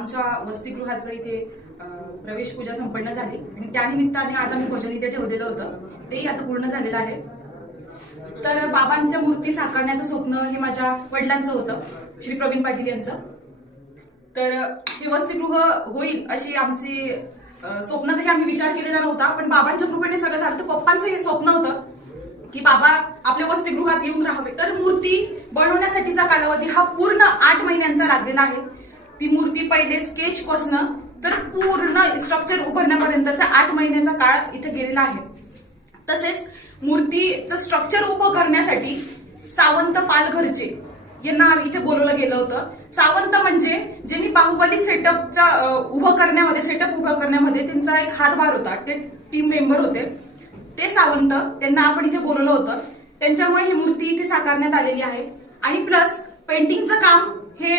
आमच्या वसतिगृहाचं इथे प्रवेश पूजा संपन्न झाली आणि त्यानिमित्ताने आज आम्ही भजन इथे ठेवलेलं होतं, तेही आता पूर्ण झालेलं आहे. तर बाबांच्या मूर्ती साकारण्याचं स्वप्न हे माझ्या वडिलांचं होतं, श्री प्रवीण पाटील यांचं. तर हे वसतिगृह होईल अशी आमची स्वप्नातही आम्ही विचार केलेला नव्हता, पण बाबांच्या कृपेने सगळं झालं. तर पप्पांचं हे स्वप्न होतं की बाबा आपल्या वसतिगृहात येऊन राहावे. तर मूर्ती बनवण्यासाठीचा कालावधी हा पूर्ण 8 महिन्यांचा लागलेला आहे. ती मूर्ती पहिले स्केच पासून तर पूर्ण स्ट्रक्चर उभारण्यापर्यंतचा 8 महिन्याचा काळ इथे गेलेला आहे. तसेच मूर्तीचं स्ट्रक्चर उभं करण्यासाठी सावंत पालघरचे यांना इथे बोलवलं गेलं होतं. सावंत म्हणजे ज्यांनी बाहुबली सेटअप उभं करण्यामध्ये त्यांचा एक हातभार होता, ते टीम मेंबर होते. ते सावंत त्यांना आपण इथे बोलवलं होतं. त्यांच्यामुळे ही मूर्ती इथे साकारण्यात आलेली आहे. आणि प्लस पेंटिंगचं काम हे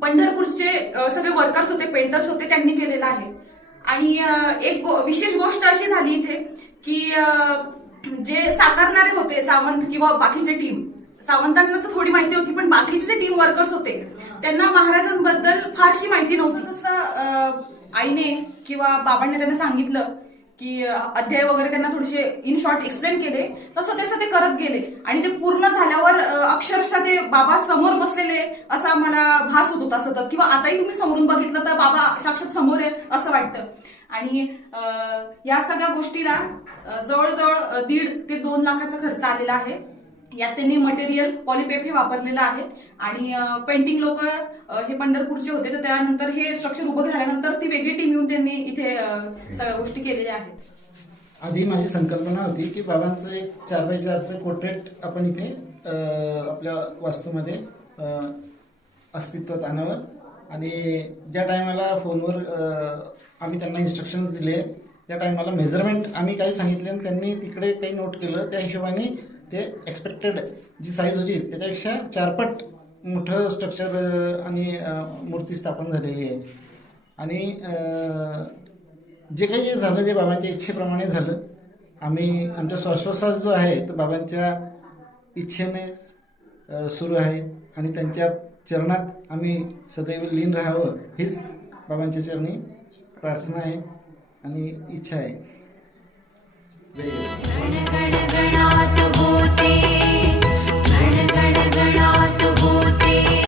पंढरपूरचे सगळे वर्कर्स होते, पेंटर्स होते, त्यांनी केलेलं आहे. आणि एक विशेष गोष्ट अशी झाली इथे की जे साकारणारे होते सावंत किंवा बाकीचे टीम, सावंतांना तर थोडी माहिती होती, पण बाकीचे जे टीम वर्कर्स होते त्यांना महाराजांबद्दल फारशी माहिती नव्हती. जसं आईने किंवा बाबांनी त्यांना सांगितलं की अध्याय वगैरे त्यांना थोडेसे इन शॉर्ट एक्सप्लेन केले, तसं ते करत गेले. आणि ते पूर्ण झाल्यावर अक्षरशः ते बाबा समोर बसलेले असा मला भास होत होता सतत, किंवा आताही तुम्ही समोरून बघितलं तर बाबा साक्षात समोर आहे असं वाटतं. आणि या सगळ्या गोष्टीला जवळजवळ 1.5 ते 2 लाखाचा खर्च आलेला आहे. यात त्यांनी मटेरियल पॉलिपेप हे वापरलेलं आहे. आणि पेंटिंग लोक हे पंढरपूरचे होते, तर त्यानंतर हे स्ट्रक्चर उभं झाल्यानंतर ती वेगळी टीम येऊन त्यांनी इथे सगळ्या गोष्टी केलेल्या आहेत. आधी माझी संकल्पना होती की बाबांचं एक 4x4चं पोर्ट्रेट आपण इथे आपल्या वास्तूमध्ये अस्तित्वात आणावं. आणि ज्या टायमाला फोनवर आम्ही त्यांना इन्स्ट्रक्शन्स दिले, त्या टायमाला मेजरमेंट आम्ही काही सांगितले आणि त्यांनी तिकडे काही नोट केलं, त्या हिशोबाने ते एक्सपेक्टेड जी साईज होती त्याच्यापेक्षा 4 पट मोठं स्ट्रक्चर आणि मूर्ती स्थापन झालेली आहे. आणि जे काही झालं, जे बाबांच्या इच्छेप्रमाणे झालं. आम्ही आमचा श्वासोच्छ्वास जो आहे तो बाबांच्या इच्छेने सुरू आहे आणि त्यांच्या चरणात आम्ही सदैव लीन राहावं हीच बाबांच्या चरणी प्रार्थना आहे आणि इच्छा आहे. गण गण गणात होते, गण गण गणात